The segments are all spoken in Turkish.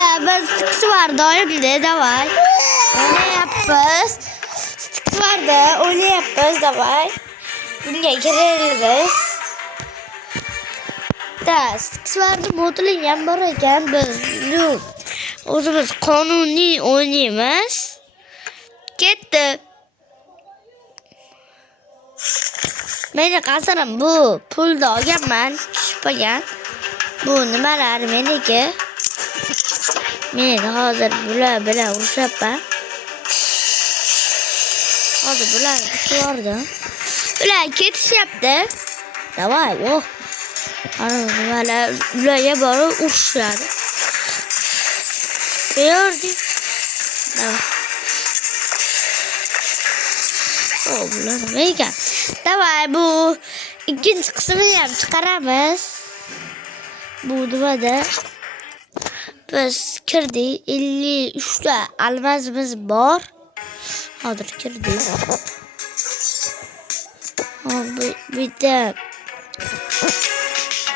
Ben sticks vardı oyunda da var. Onu yapıyoruz. Sticks vardı onu yapıyoruz da var. Buraya gireriz. Da sticks vardı modulu yan barayken biz o zaman kanuni oynayamaz. Gitti. Beni kazanım bu pulda olgan şüphagan. Bu nimalar meniki? Men hozir bular bilan urushyapman. Hozir bular bityapti. Ular ketishyapti. Davay, oh. Ana nimalar ularga borib urushadi. Berdi. Oh, bular nima ekan? Davay, bu ikkinchi qismini ham chiqaramiz. Bu nimada? Biz kirdik. 53 ta almazimiz bor. Hozir kirdik.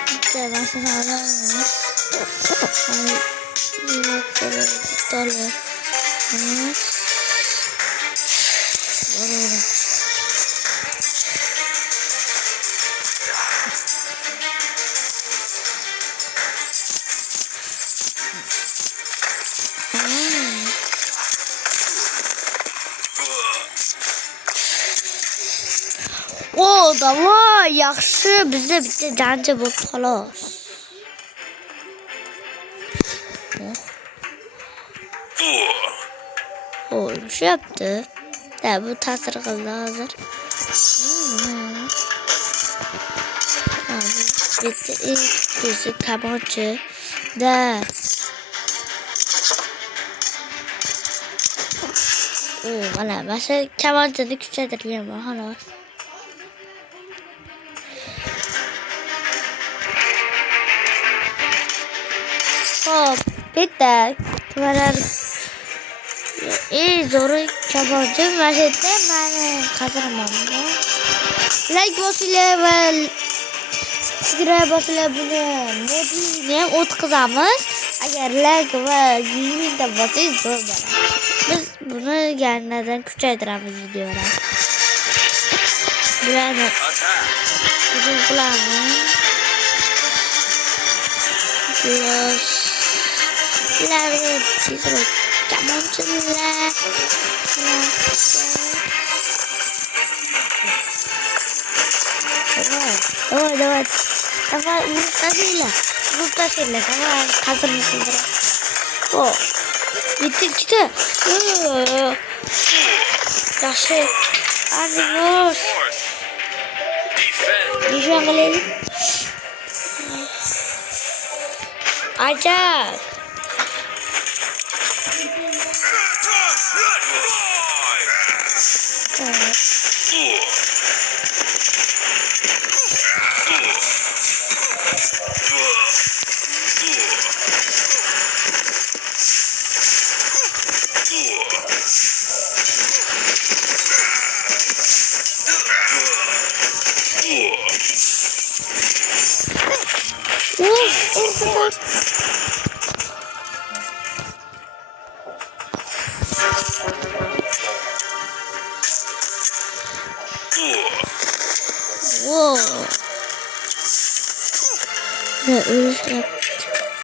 Bitta masana olamiz. O da var, yaxşı bizde bitti cəncə bu xalas. Olmuş yaptı. Da bu tasır kıldı hazır. Bitti ilk bizi tabanca da. Valla başka tabancada küçültürüm halas. Hop, bitti. Kumalar zoru kabarcı vaziyette ben kazanamam. Like basıyla ve subscribe basıyla bunu modülüne otkızamız. Eğer like ve giyimi de basıyla zor bana. Biz bunu gelmeden küçültüremiz videolar. Buranı bizim kulağımı biraz ileride çiziyoruz. Tabancalar. Давай. Давай, вытащили. Давай, hazır mısındır? O. Gitti. Yaxşı. Hadi vur. Nişan kılayım. Acayip.